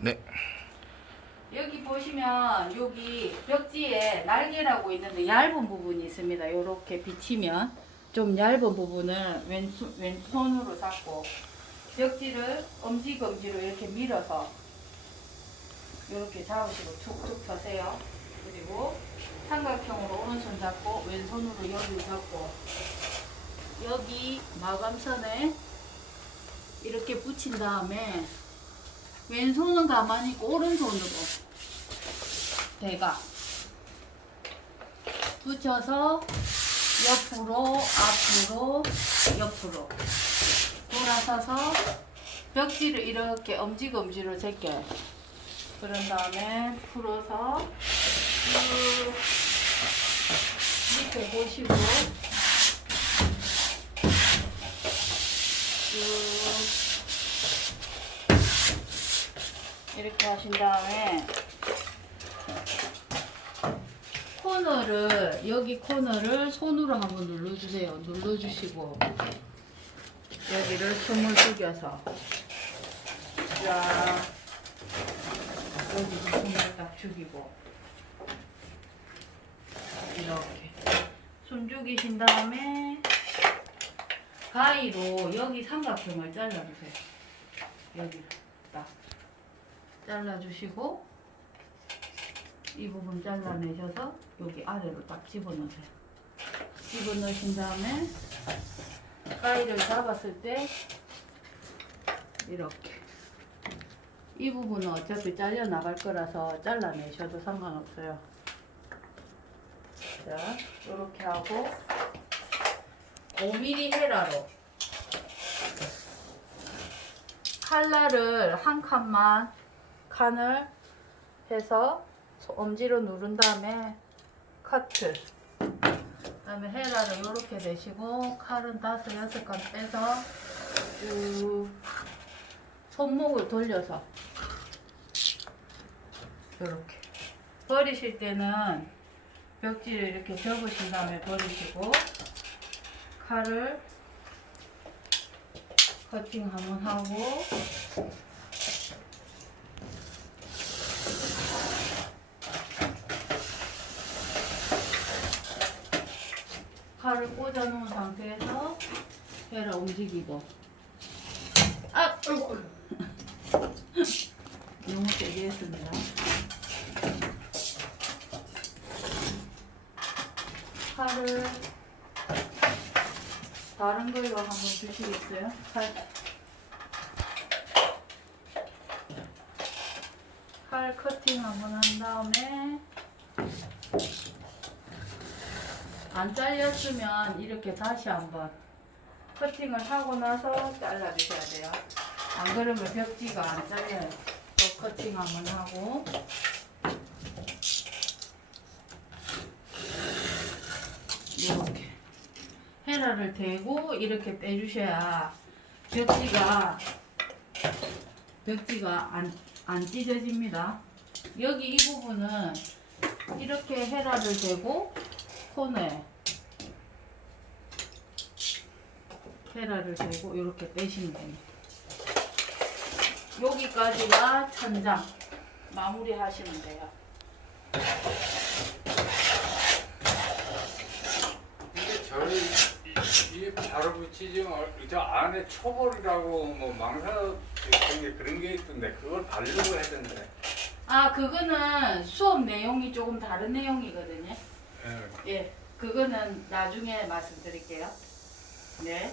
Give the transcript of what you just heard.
네. 여기 보시면 여기 벽지에 날개라고 있는데 얇은 부분이 있습니다. 이렇게 비치면 좀 얇은 부분을 왼손, 왼손으로 잡고 벽지를 엄지검지로 이렇게 밀어서 이렇게 잡으시고 툭툭 펴세요. 그리고 삼각형으로 오른손 잡고 왼손으로 여기 잡고 여기 마감선에 이렇게 붙인 다음에 왼손은 가만히 있고 오른손으로 대가. 붙여서 옆으로 앞으로 옆으로. 돌아서서 벽지를 이렇게 엄지검지로 제껴요. 그런 다음에 풀어서 쭉 밑에 보시고 쭉 이렇게 하신 다음에 코너를 여기 코너를 손으로 한번 눌러주세요. 눌러주시고 여기를 숨을 숙여서 자 여기 숨을 딱 죽이고 이렇게 숨 죽이신 다음에 가위로 여기 삼각형을 잘라주세요. 여기 딱 잘라주시고 이 부분 잘라내셔서 여기 아래로 딱 집어넣으세요. 집어넣으신 다음에 가위를 잡았을 때 이렇게 이 부분은 어차피 잘려 나갈 거라서 잘라내셔도 상관없어요. 자, 이렇게 하고 5mm 헤라로 칼날을 한 칸만 칸을 해서 엄지로 누른 다음에 커트. 그 다음에 헤라를 이렇게 대시고 칼은 다섯 여섯 칸 빼서 쭉 손목을 돌려서 이렇게. 버리실 때는 벽지를 이렇게 접으신 다음에 버리시고 칼을 커팅 한번 하고 칼을 꽂아 놓은 상태에서 헤라 움직이고 아! 어이구. 너무 세게 했습니다 칼을 다른 걸로 한번 주시겠어요? 칼. 칼 커팅 한번 한 다음에 안 잘렸으면 이렇게 다시 한번 커팅을 하고 나서 잘라주셔야 돼요. 안 그러면 벽지가 안 잘려요. 또 커팅 한번 하고 이렇게 헤라를 대고 이렇게 빼주셔야 벽지가 벽지가 안, 안 찢어집니다. 여기 이 부분은 이렇게 헤라를 대고 코너에 헤라를 대고 이렇게 빼시면 됩니다. 여기까지가 천장 마무리 하시면 돼요. 근데 저는 이- 바로 붙이지 말- 저 안에 초벌이라고 뭐 망사 같은 게 그런 게 있던데 그걸 바르고 하던데. 아 그거는 수업 내용이 조금 다른 내용이거든요. 예. 예, 그거는 나중에 말씀드릴게요. 네.